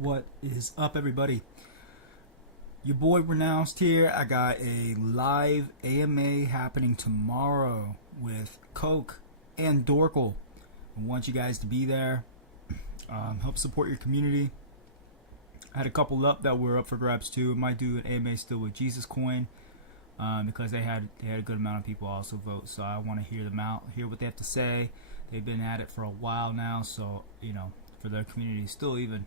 What is up, everybody? Your boy Renounced here. I got a live AMA happening tomorrow with Coke and DORKL. I want you guys to be there. Help support your community. I had a couple up that were up for grabs too. I might do an AMA still with Jesus Coin because they had a good amount of people also vote. So I want to hear them out, hear what they have to say. They've been at it for a while now, so for their community still even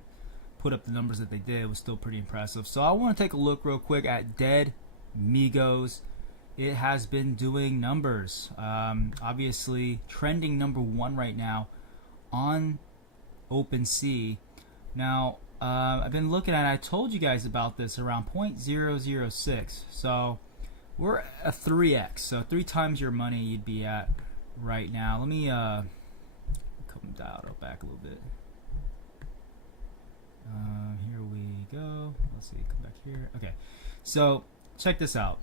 put up the numbers that they did was still pretty impressive. So I want to take a look real quick at DeadMigos. It has been doing numbers. Obviously trending #1 right now on OpenSea. Now I've been looking at it. I told you guys about this around 0.006. So we're a 3x. So 3 times your money you'd be at right now. Let me come dial it back a little bit. Here we go. Let's see, come back here. Okay, so check this out.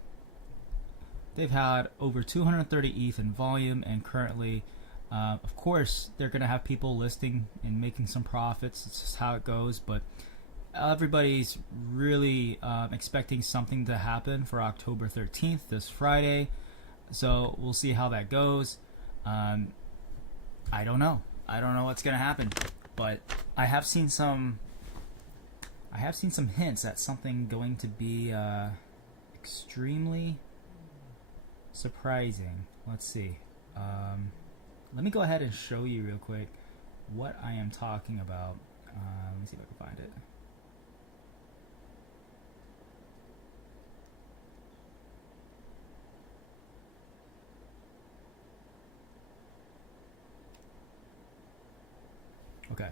They've had over 230 ETH in volume, and currently, of course, they're going to have people listing and making some profits. It's just how it goes, but everybody's really expecting something to happen for October 13th, this Friday. So we'll see how that goes. I don't know. I don't know what's going to happen, but I have seen some hints at something going to be extremely surprising. Let's see. Let me go ahead and show you real quick what I am talking about. Let me see if I can find it. Okay.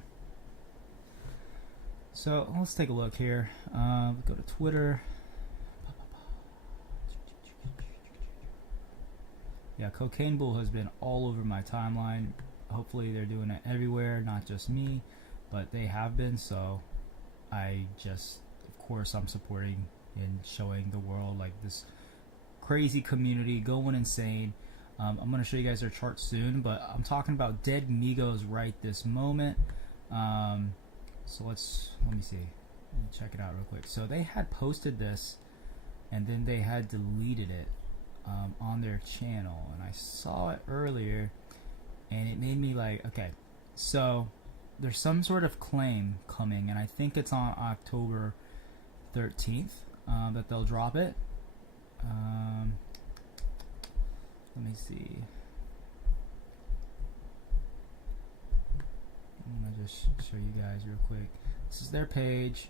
So let's take a look here. Go to Twitter. Yeah, Cocaine Bull has been all over my timeline. Hopefully they're doing it everywhere, not just me, but they have been. So I just, of course, I'm supporting and showing the world like this crazy community going insane. I'm going to show you guys their chart soon, but I'm talking about DeadMigos right this moment. So let me see. Let me check it out real quick. So they had posted this, and then they had deleted it on their channel, and I saw it earlier, and it made me like, okay, so there's some sort of claim coming, and I think it's on October 13th that they'll drop it. Let me see. I'm gonna just show you guys real quick. This is their page.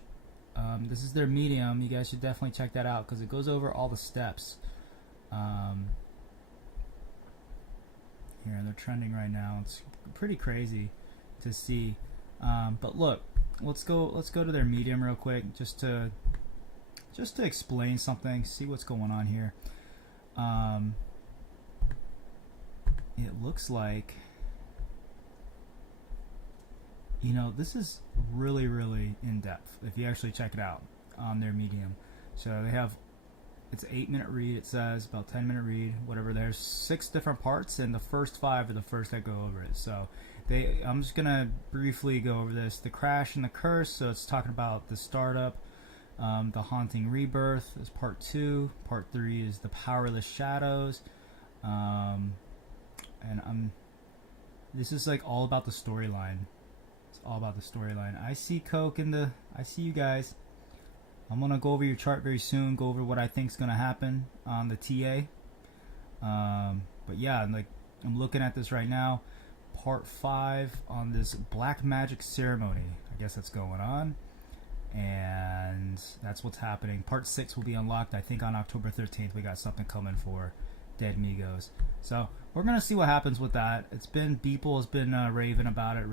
This is their Medium. You guys should definitely check that out because it goes over all the steps. Here, they're trending right now. It's pretty crazy to see. But look, let's go to their Medium real quick just to explain something. See what's going on here. It looks like, this is really in depth if you actually check it out on their Medium. So they have, it's an 8-minute read, it says, about 10-minute read, whatever. There's 6 different parts, and the first 5 are the first that go over it. So I'm just gonna briefly go over this. The crash and the curse, so it's talking about the startup. The haunting rebirth is part 2. Part 3 is the powerless shadows. And this is like all about the storyline. It's all about the storyline. I see Coke I see you guys. I'm gonna go over your chart very soon, go over what I think is gonna happen on the TA. But yeah, I'm looking at this right now. Part 5 on this black magic ceremony. I guess that's going on. And that's what's happening. Part 6 will be unlocked, I think, on October 13th. We got something coming for DeadMigos. So we're gonna see what happens with that. It's been Beeple has been raving about it,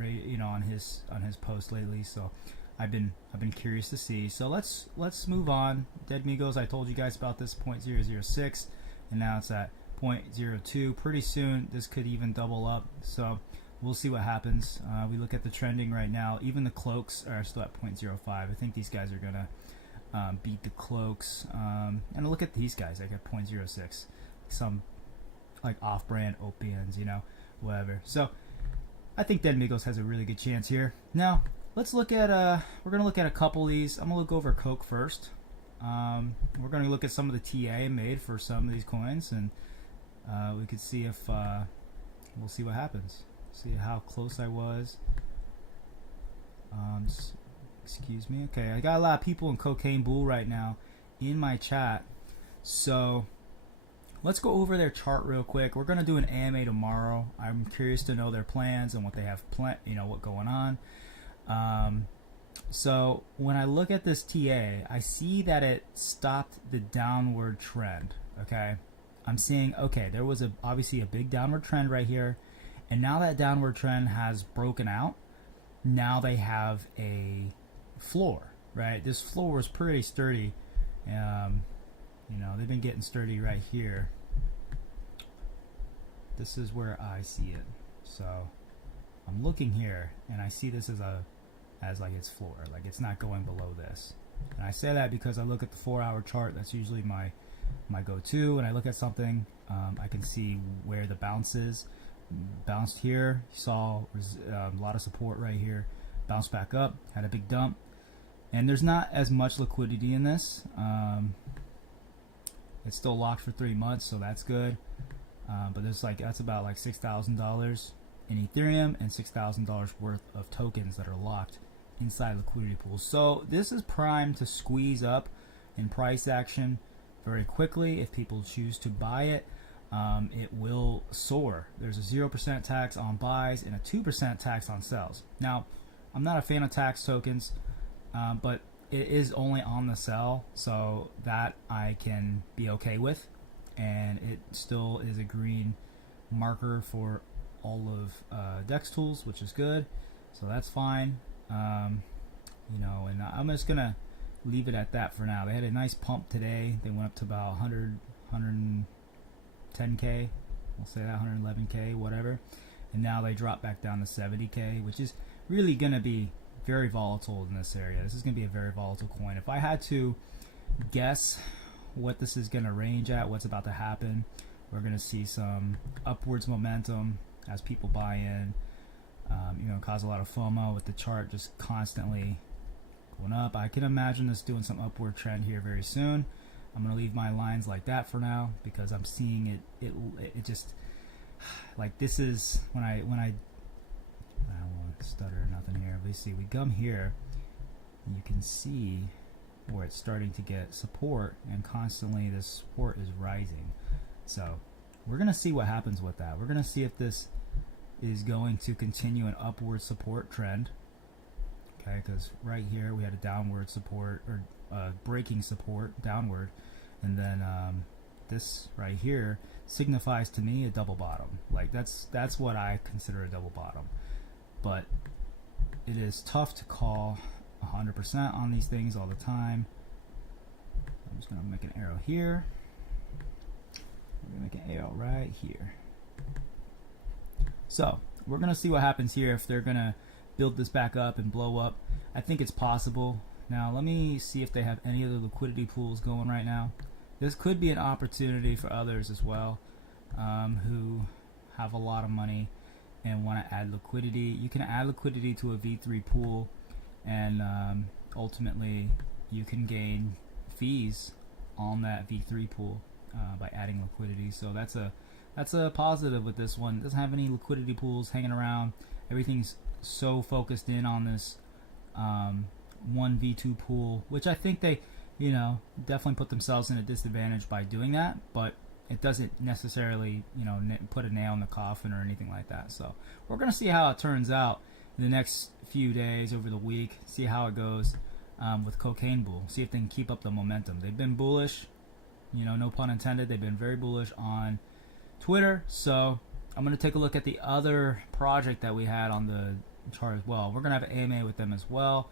on his post lately. So I've been curious to see. So let's move on. DeadMigos, I told you guys about this 0.006, and now it's at 0.02. Pretty soon this could even double up. So we'll see what happens. We look at the trending right now. Even the cloaks are still at 0.05. I think these guys are gonna beat the cloaks. And look at these guys. I got 0.06. Some like off-brand opians, whatever. So I think DeadMigos has a really good chance here. Now let's look at we're gonna look at a couple of these. I'm gonna look over Coke first. We're gonna look at some of the TA made for some of these coins, and we could see if we'll see what happens. See how close I was. Excuse me. Okay, I got a lot of people in Cocaine Bull right now in my chat, so let's go over their chart real quick. We're gonna do an AMA tomorrow. I'm curious to know their plans and what they have what going on. So when I look at this TA, I see that it stopped the downward trend. Okay, I'm seeing, okay, there was obviously a big downward trend right here, and now that downward trend has broken out. Now they have a floor, right? This floor is pretty sturdy. They've been getting sturdy right here. This is where I see it. So I'm looking here, and I see this as like its floor, like it's not going below this. And I say that because I look at the 4-hour chart. That's usually my go-to. When I look at something, I can see where the bounce is. Bounced here, saw a lot of support right here, bounced back up, had a big dump, and there's not as much liquidity in this. It's still locked for 3 months, so that's good. But that's about like $6,000 in Ethereum and $6,000 worth of tokens that are locked inside liquidity pools. So this is primed to squeeze up in price action very quickly if people choose to buy it. It will soar. There's a 0% tax on buys and a 2% tax on sells. Now, I'm not a fan of tax tokens, but it is only on the sell, so that I can be okay with, and it still is a green marker for all of DEX tools, which is good, so that's fine. And I'm just gonna leave it at that for now. They had a nice pump today. They went up to about 110K, we'll say that, 111K, whatever, and now they drop back down to 70K, which is really going to be very volatile in this area. This is going to be a very volatile coin. If I had to guess what this is going to range at, what's about to happen, we're going to see some upwards momentum as people buy in, cause a lot of FOMO with the chart just constantly going up. I can imagine this doing some upward trend here very soon. I'm gonna leave my lines like that for now because I'm seeing it just like this is when I don't want to stutter or nothing here. Let's see, we come here, you can see where it's starting to get support, and constantly this support is rising. So we're gonna see what happens with that. We're gonna see if this is going to continue an upward support trend. Okay, because right here we had a downward support, or breaking support downward, and then this right here signifies to me a double bottom. Like that's what I consider a double bottom, but it is tough to call 100% on these things all the time. I'm just gonna make an arrow here. I'm gonna make an arrow right here. So we're gonna see what happens here, if they're gonna build this back up and blow up. I think it's possible. Now let me see if they have any other liquidity pools going right now. This could be an opportunity for others as well, who have a lot of money and want to add liquidity. You can add liquidity to a V3 pool, and ultimately you can gain fees on that V3 pool by adding liquidity. So that's a positive with this one. It doesn't have any liquidity pools hanging around. Everything's so focused in on this one V2 pool, which I think they definitely put themselves in a disadvantage by doing that, but it doesn't necessarily put a nail in the coffin or anything like that. So we're gonna see how it turns out in the next few days, over the week, see how it goes with Cocaine Bull, see if they can keep up the momentum. They've been bullish, no pun intended, they've been very bullish on Twitter. So I'm going to take a look at the other project that we had on the chart as well. We're going to have an AMA with them as well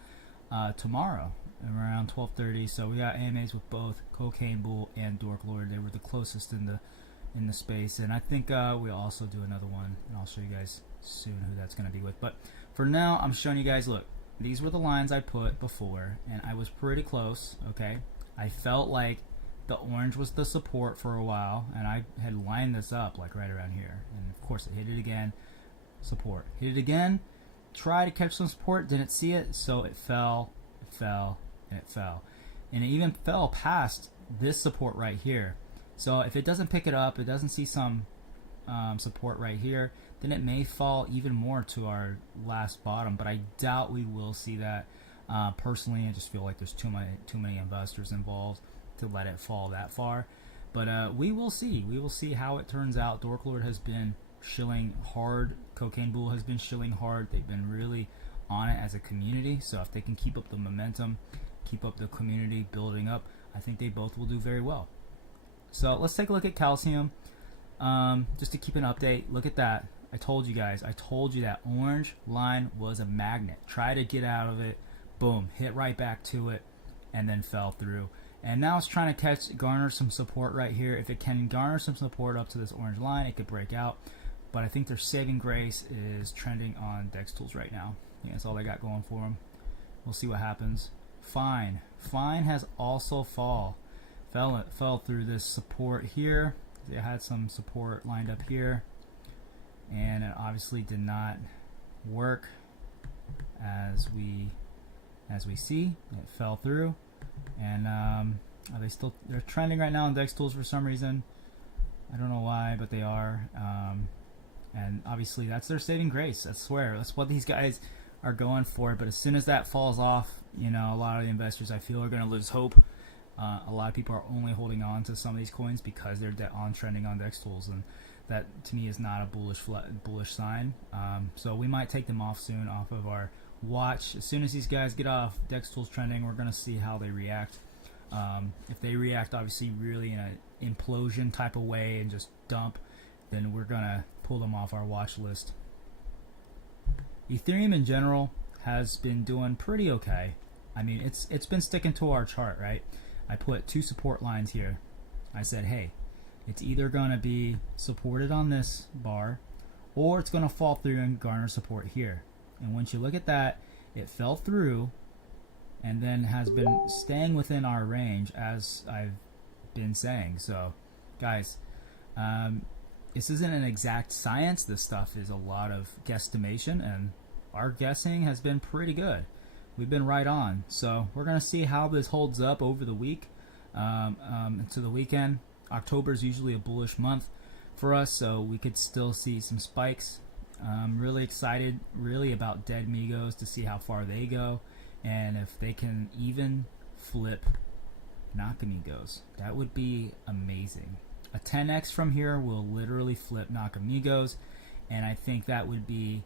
tomorrow around 12:30. So we got AMAs with both Cocaine Bull and DORKL. They were the closest in the space, and I think we'll also do another one, and I'll show you guys soon who that's going to be with. But for now, I'm showing you guys, look, these were the lines I put before, and I was pretty close. Okay, I felt like the orange was the support for a while, and I had lined this up like right around here, and of course it hit it again, support, hit it again, try to catch some support, didn't see it, so it fell, it fell, and it fell. And it even fell past this support right here. So if it doesn't pick it up, it doesn't see some support right here, then it may fall even more to our last bottom, but I doubt we will see that. Personally, I just feel like there's too many investors involved to let it fall that far. But we will see. We will see how it turns out. DORKL has been shilling hard. Cocaine Bull has been shilling hard. They've been really on it as a community. So if they can keep up the momentum, keep up the community building up, I think they both will do very well. So let's take a look at calcium. Just to keep an update, look at that. I told you guys. I told you that orange line was a magnet. Try to get out of it. Boom. Hit right back to it and then fell through. And now it's trying to garner some support right here. If it can garner some support up to this orange line, it could break out. But I think their saving grace is trending on DEX tools right now. Yeah, that's all they got going for them. We'll see what happens. Fine has also fell through this support here. They had some support lined up here, and it obviously did not work as we see. It fell through, and they're trending right now on DEX tools for some reason. I don't know why, but they are. And obviously that's their saving grace. I swear, that's what these guys are going for. But as soon as that falls off, you know, a lot of the investors I feel are going to lose hope. A lot of people are only holding on to some of these coins because they're on trending on DEX tools, and that to me is not a bullish sign. So we might take them off soon off of our watch. As soon as these guys get off DEX tools trending, we're going to see how they react. If they react obviously really in an implosion type of way and just dump, then we're going to pull them off our watch list. Ethereum in general has been doing pretty okay. I mean, it's been sticking to our chart, right? I put two support lines here. I said, hey, it's either going to be supported on this bar or it's going to fall through and garner support here. And once you look at that, it fell through and then has been staying within our range, as I've been saying. So guys, this isn't an exact science. This stuff is a lot of guesstimation, and our guessing has been pretty good. We've been right on. So we're going to see how this holds up over the week to the weekend. October is usually a bullish month for us, so we could still see some spikes. I'm really excited really about DeadMigos to see how far they go, and if they can even flip Nakamigos. That would be amazing. A 10x from here will literally flip Nakamigos, and I think that would be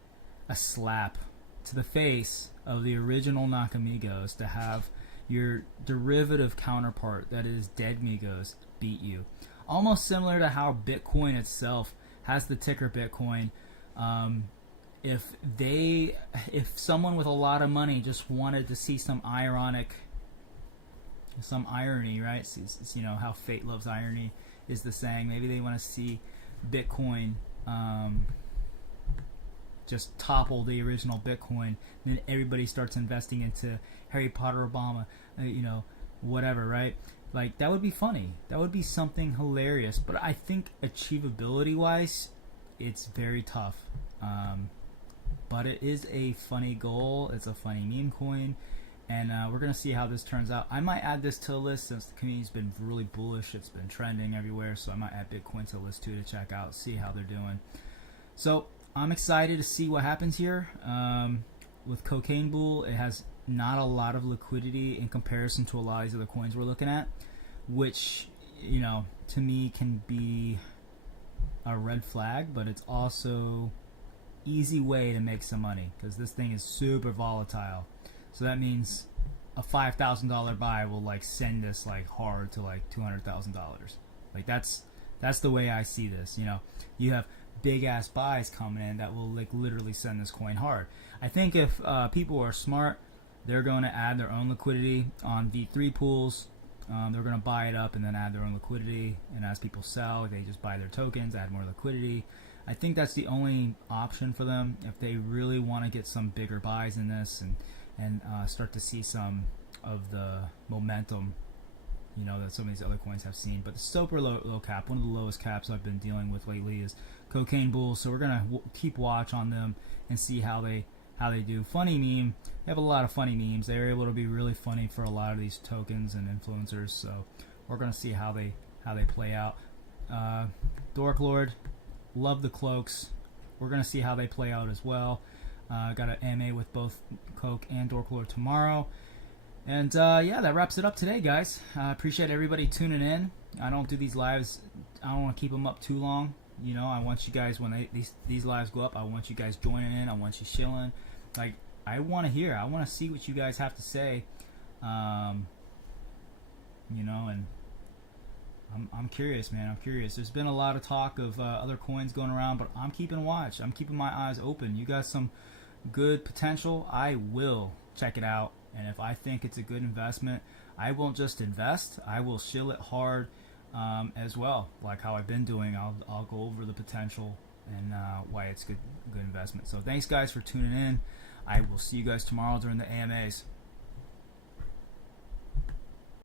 a slap to the face of the original Nakamigos to have your derivative counterpart, that is DeadMigos, beat you. Almost similar to how Bitcoin itself has the ticker Bitcoin. If someone with a lot of money just wanted to see some irony, right? It's, you know how fate loves irony is the saying. Maybe they want to see Bitcoin just topple the original Bitcoin, then everybody starts investing into Harry Potter, Obama, you know, whatever, right? Like, that would be funny. That would be something hilarious. But I think achievability-wise, it's very tough. But it is a funny goal. It's a funny meme coin. And we're going to see how this turns out. I might add this to a list since the community's been really bullish. It's been trending everywhere. So I might add Bitcoin to a list too to check out, see how they're doing. So I'm excited to see what happens here. With Cocaine Bull, it has not a lot of liquidity in comparison to a lot of these other coins we're looking at, which, you know, to me can be a red flag, but it's also easy way to make some money because this thing is super volatile. So that means a $5,000 buy will like send this like hard to like $200,000. Like that's the way I see this. You know, you have big ass buys coming in that will like literally send this coin hard. I think if people are smart, they're going to add their own liquidity on V3 pools. They're going to buy it up and then add their own liquidity. And as people sell, they just buy their tokens, add more liquidity. I think that's the only option for them if they really want to get some bigger buys in this and start to see some of the momentum, you know, that some of these other coins have seen. But the super low cap, one of the lowest caps I've been dealing with lately is Cocaine Bull. So we're going to keep watch on them and see how they how they do. Funny meme. They have a lot of funny memes. They're able to be really funny for a lot of these tokens and influencers. So we're gonna see how they play out. Dork Lord, love the cloaks. We're gonna see how they play out as well. Got an MA with both Coke and Dork Lord tomorrow. And yeah, that wraps it up today, guys. Appreciate everybody tuning in. I don't do these lives. I don't want to keep them up too long. You know, I want you guys, when these lives go up, I want you guys joining in. I want you shilling. Like, I want to hear. I want to see what you guys have to say. You know, and I'm curious, man. I'm curious. There's been a lot of talk of other coins going around, but I'm keeping watch. I'm keeping my eyes open. You got some good potential. I will check it out. And if I think it's a good investment, I won't just invest. I will shill it hard as well, like how I've been doing. I'll go over the potential and why it's good investment. So thanks, guys, for tuning in. I will see you guys tomorrow during the AMAs.